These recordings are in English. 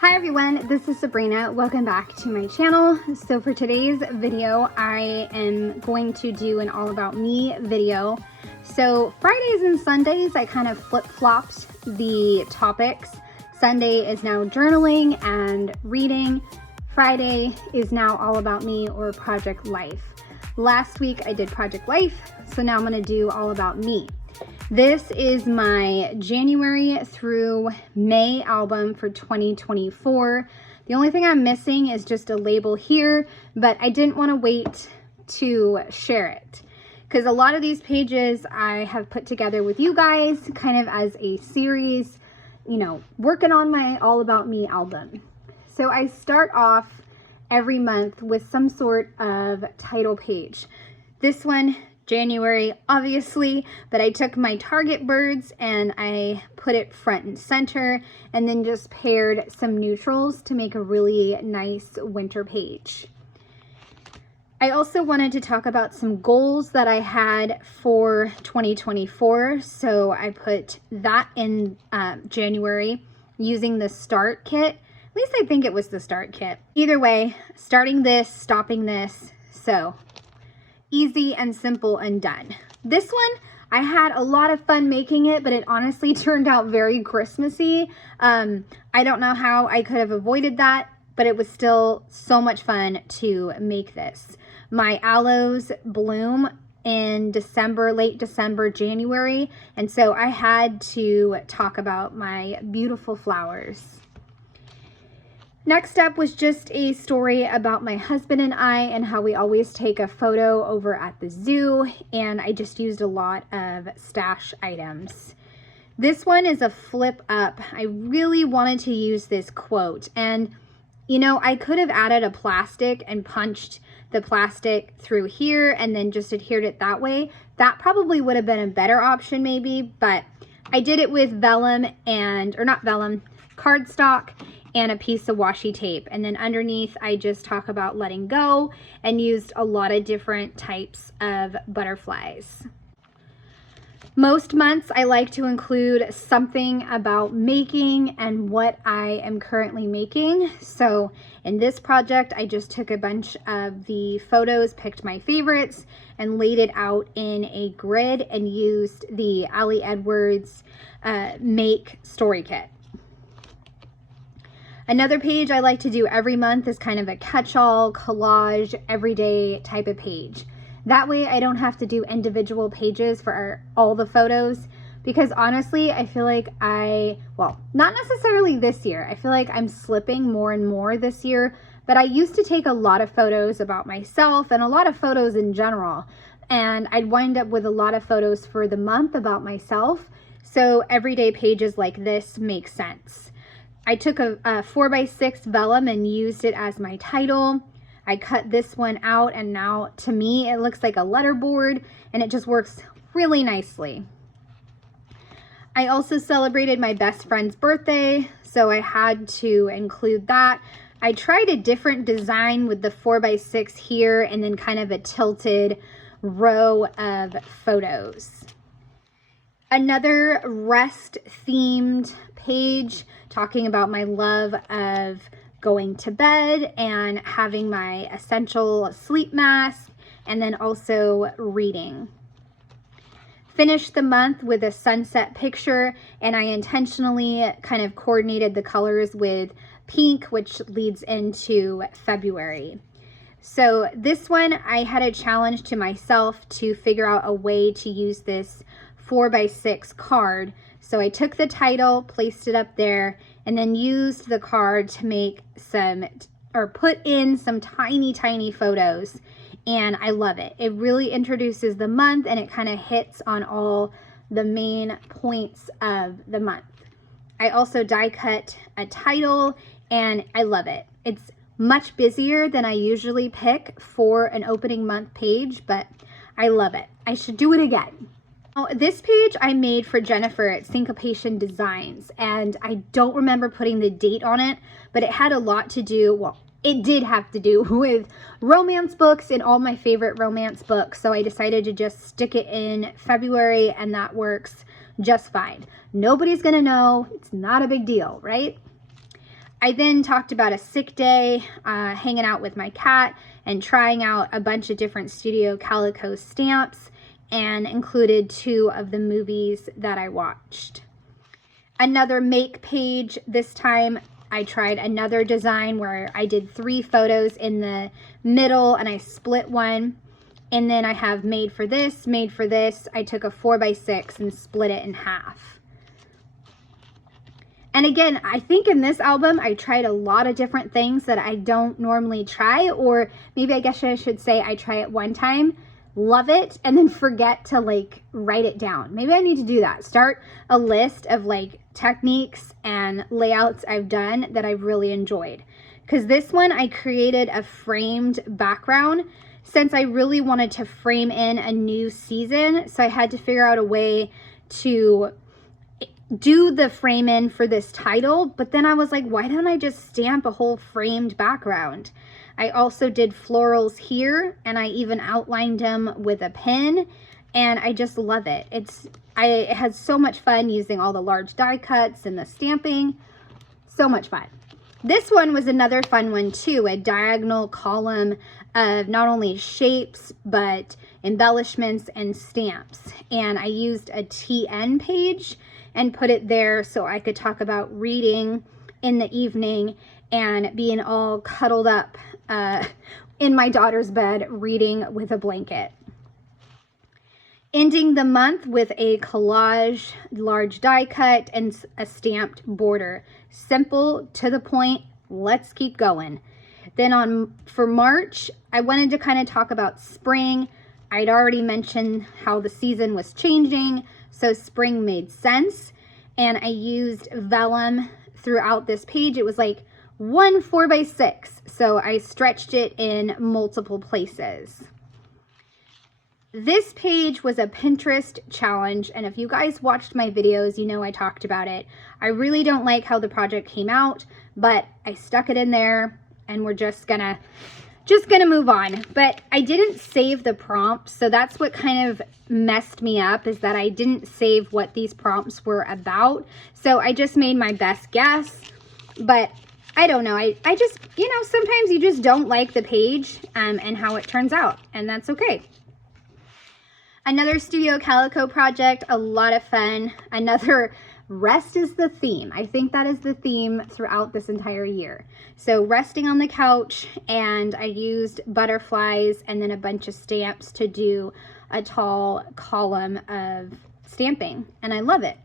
Hi everyone, this is Sabrina. Welcome back to my channel. So for today's video, I am going to do an all about me video. So Fridays and Sundays, I kind of flip-flopped the topics. Sunday is now journaling and reading. Friday is now all about me or project life. Last week I did project life, so now I'm gonna do all about me. This is my January through May album for 2024. The only thing I'm missing is just a label here, but I didn't want to wait to share it because a lot of these pages I have put together with you guys kind of as a series, you know, working on my All About Me album. So I start off every month with some sort of title page. This one, January, obviously, but I took my Target birds and I put it front and center and then just paired some neutrals to make a really nice winter page. I also wanted to talk about some goals that I had for 2024, so I put that in January using the start kit. At least I think it was the start kit. Either way, starting this, stopping this, so easy and simple and done. This one, I had a lot of fun making it, but it honestly turned out very Christmassy. I don't know how I could have avoided that, but it was still so much fun to make this. My aloes bloom in December, late December, January, and so I had to talk about my beautiful flowers. Next up was just a story about my husband and I and how we always take a photo over at the zoo, and I just used a lot of stash items. This one is a flip up. I really wanted to use this quote, and you know, I could have added a plastic and punched the plastic through here and then just adhered it that way. That probably would have been a better option maybe, but I did it with vellum and, or not vellum, cardstock and a piece of washi tape, and then underneath I just talk about letting go and used a lot of different types of butterflies. Most months I like to include something about making and what I am currently making. So in this project I just took a bunch of the photos, picked my favorites, and laid it out in a grid and used the Ali Edwards Make Story Kit. Another page I like to do every month is kind of a catch-all, collage, everyday type of page. That way I don't have to do individual pages for all the photos, because honestly, I feel like well, not necessarily this year. I feel like I'm slipping more and more this year, but I used to take a lot of photos about myself and a lot of photos in general, and I'd wind up with a lot of photos for the month about myself, so everyday pages like this make sense. I took a 4x6 vellum and used it as my title. I cut this one out, and now to me it looks like a letterboard, and it just works really nicely. I also celebrated my best friend's birthday, so I had to include that. I tried a different design with the 4x6 here and then kind of a tilted row of photos. Another rest themed page talking about my love of going to bed and having my essential sleep mask, and then also reading. Finished the month with a sunset picture, and I intentionally kind of coordinated the colors with pink, which leads into February. So this one, I had a challenge to myself to figure out a way to use this 4x6 card. So I took the title, placed it up there, and then used the card to make some, or put in some tiny photos, and I love it. It really introduces the month, and it kind of hits on all the main points of the month. I also die cut a title, and I love it. It's much busier than I usually pick for an opening month page, but I love it. I should do it again. Now, this page I made for Jennifer at Syncopation Designs, and I don't remember putting the date on it, but it had a lot to do, well, it did have to do with romance books and all my favorite romance books, so I decided to just stick it in February, and that works just fine. Nobody's gonna know. It's not a big deal, right? I then talked about a sick day, hanging out with my cat and trying out a bunch of different Studio Calico stamps, and included 2 of the movies that I watched. Another make page. This time I tried another design where I did 3 photos in the middle and I split one. And then I have made for this, made for this. I took a 4x6 and split it in half. And again, I think in this album, I tried a lot of different things that I don't normally try, or maybe I guess I should say I try it one time, love it, and then forget to like write it down. Maybe I need to do that. Start a list of like techniques and layouts I've done that I've really enjoyed. Because this one, I created a framed background since I really wanted to frame in a new season. So I had to figure out a way to do the frame in for this title, but then I was like, why don't I just stamp a whole framed background? I also did florals here, and I even outlined them with a pen, and I just love it. I had so much fun using all the large die cuts and the stamping. So much fun. This one was another fun one too, a diagonal column of not only shapes, but embellishments and stamps. And I used a TN page and put it there so I could talk about reading in the evening and being all cuddled up in my daughter's bed reading with a blanket. Ending the month with a collage, large die cut, and a stamped border. Simple, to the point, let's keep going. Then for March, I wanted to kind of talk about spring. I'd already mentioned how the season was changing, so spring made sense. And I used vellum throughout this page. It was like 1 4x6, so I stretched it in multiple places. This page was a Pinterest challenge, and if you guys watched my videos, you know I talked about it. I really don't like how the project came out, but I stuck it in there, and we're just gonna move on. But I didn't save the prompts, so that's what kind of messed me up, is that I didn't save what these prompts were about. So I just made my best guess, but I don't know. I just, you know, sometimes you just don't like the page and how it turns out, and that's okay. Another Studio Calico project, a lot of fun. Another rest is the theme. I think that is the theme throughout this entire year. So resting on the couch, and I used butterflies and then a bunch of stamps to do a tall column of stamping, and I love it.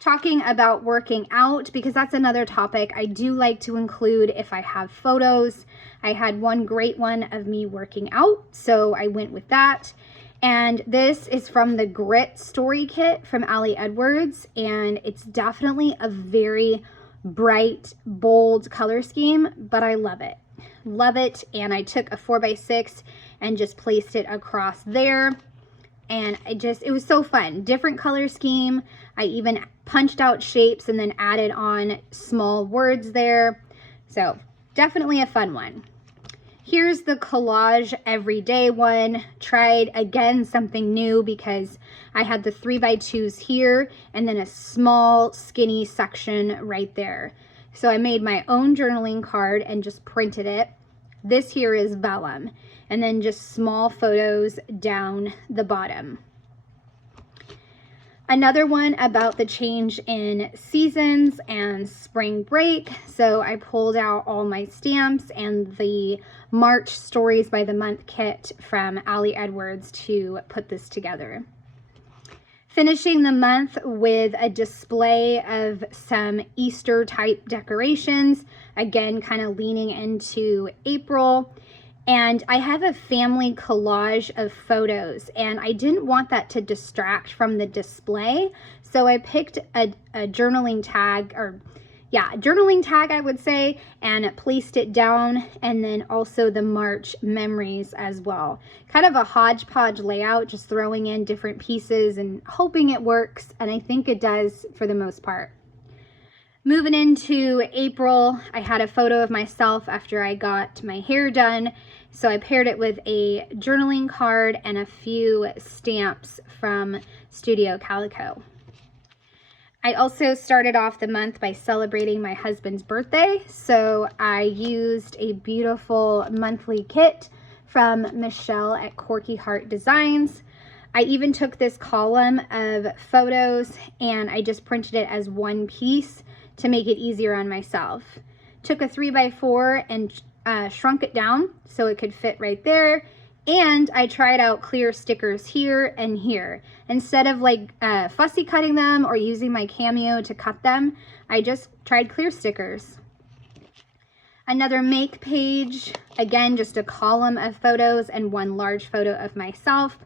Talking about working out, because that's another topic I do like to include if I have photos. I had one great one of me working out, so I went with that. And this is from the Grit Story Kit from Ali Edwards, and it's definitely a very bright, bold color scheme, but I love it. Love it, and I took a 4x6 and just placed it across there, and it was so fun. Different color scheme. I even punched out shapes and then added on small words there, so definitely a fun one. Here's the collage everyday one. Tried again something new because I had the 3x2s here and then a small skinny section right there. So I made my own journaling card and just printed it. This here is vellum, and then just small photos down the bottom. Another one about the change in seasons and spring break. So I pulled out all my stamps and the March Stories by the Month kit from Ali Edwards to put this together. Finishing the month with a display of some Easter type decorations, again kind of leaning into April. And I have a family collage of photos, and I didn't want that to distract from the display. So I picked a journaling tag, journaling tag I would say, and placed it down, and then also the March memories as well. Kind of a hodgepodge layout, just throwing in different pieces and hoping it works, and I think it does for the most part. Moving into April, I had a photo of myself after I got my hair done. So I paired it with a journaling card and a few stamps from Studio Calico. I also started off the month by celebrating my husband's birthday, so I used a beautiful monthly kit from Michelle at Corky Heart Designs. I even took this column of photos and I just printed it as one piece to make it easier on myself. Took a 3x4 and shrunk it down so it could fit right there. And I tried out clear stickers here and here. Instead of like fussy cutting them or using my Cameo to cut them, I just tried clear stickers. Another make page, again, just a column of photos and one large photo of myself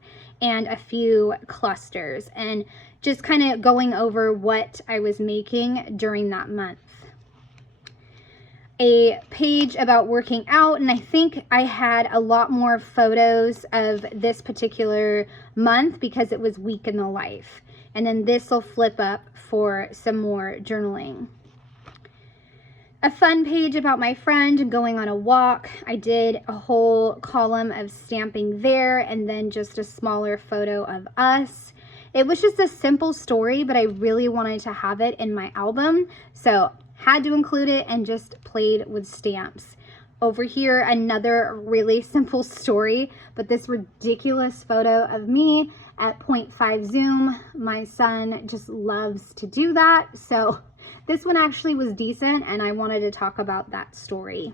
and a few clusters, and just kind of going over what I was making during that month. A page about working out, and I think I had a lot more photos of this particular month because it was week in the life. And then this will flip up for some more journaling. A fun page about my friend going on a walk. I did a whole column of stamping there and then just a smaller photo of us. It was just a simple story, but I really wanted to have it in my album, so had to include it and just played with stamps. Over here, another really simple story, but this ridiculous photo of me at 0.5 zoom. My son just loves to do that, so this one actually was decent and I wanted to talk about that story.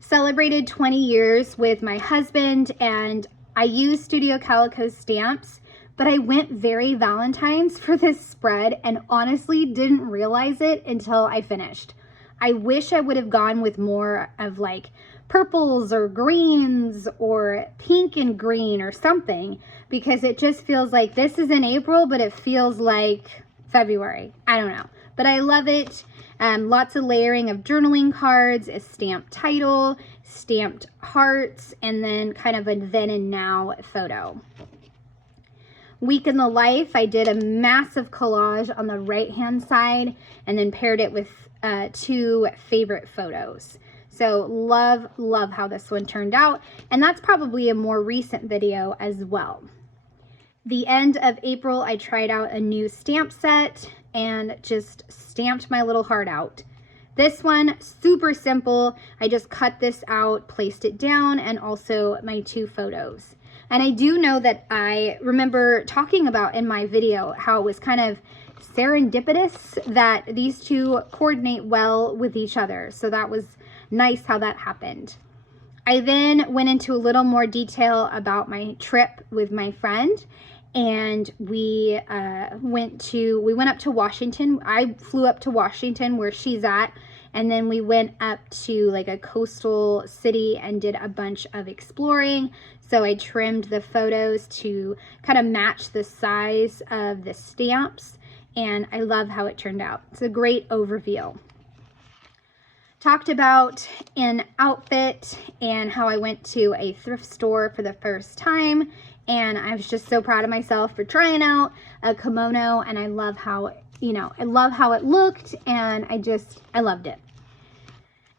Celebrated 20 years with my husband and I used Studio Calico stamps, but I went very Valentine's for this spread and honestly didn't realize it until I finished. I wish I would have gone with more of like purples or greens or pink and green or something, because it just feels like this is in April, but it feels like February. I don't know, but I love it. Lots of layering of journaling cards, a stamped title, stamped hearts, and then kind of a then and now photo. Week in the life, I did a massive collage on the right hand side and then paired it with two favorite photos. So love how this one turned out, and that's probably a more recent video as well. The end of April, I tried out a new stamp set and just stamped my little heart out. This one, super simple. I just cut this out, placed it down, and also my two photos. And I do know that I remember talking about in my video how it was kind of serendipitous that these two coordinate well with each other. So that was nice how that happened. I then went into a little more detail about my trip with my friend, and we went up to Washington. I flew up to Washington where she's at, and then we went up to like a coastal city and did a bunch of exploring. So I trimmed the photos to kind of match the size of the stamps, and I love how it turned out. It's a great overview. Talked about an outfit and how I went to a thrift store for the first time, and I was just so proud of myself for trying out a kimono, and I love how, I love how it looked, and I loved it.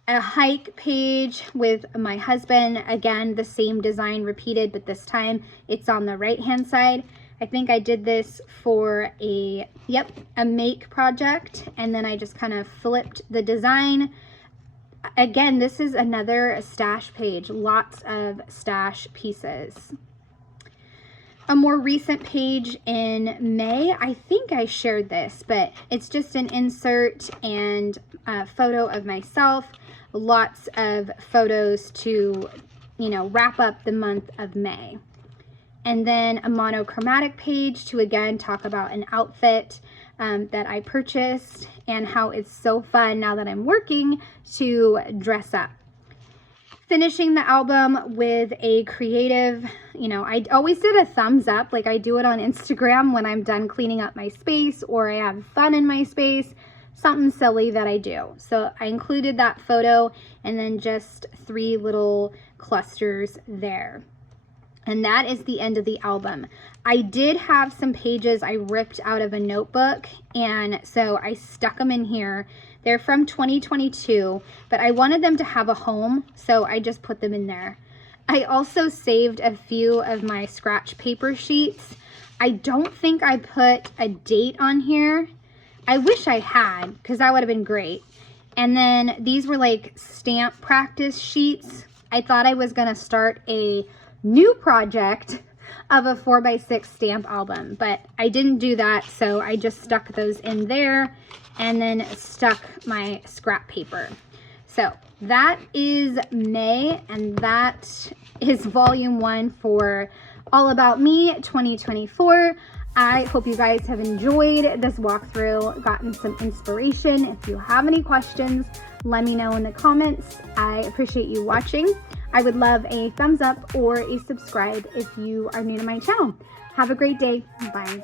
A hike page with my husband, again, the same design repeated, but this time it's on the right hand side. I think I did this for a make project, and then I just kind of flipped the design. Again, this is another stash page, lots of stash pieces. A more recent page in May, I think I shared this, but it's just an insert and a photo of myself. Lots of photos to, wrap up the month of May. And then a monochromatic page to again talk about an outfit that I purchased and how it's so fun now that I'm working to dress up. Finishing the album with a creative, I always did a thumbs up, like I do it on Instagram when I'm done cleaning up my space or I have fun in my space, something silly that I do. So I included that photo and then just 3 little clusters there. And that is the end of the album. I did have some pages I ripped out of a notebook, and so I stuck them in here. They're from 2022, but I wanted them to have a home, so I just put them in there. I also saved a few of my scratch paper sheets. I don't think I put a date on here. I wish I had, because that would have been great. And then these were like stamp practice sheets. I thought I was going to start a new project of a 4x6 stamp album, but I didn't do that, so I just stuck those in there and then stuck my scrap paper. So that is May, and that is volume 1 for All About Me 2024. I hope you guys have enjoyed this walkthrough, gotten some inspiration. If you have any questions, let me know in the comments. I appreciate you watching. I would love a thumbs up or a subscribe if you are new to my channel. Have a great day. Bye.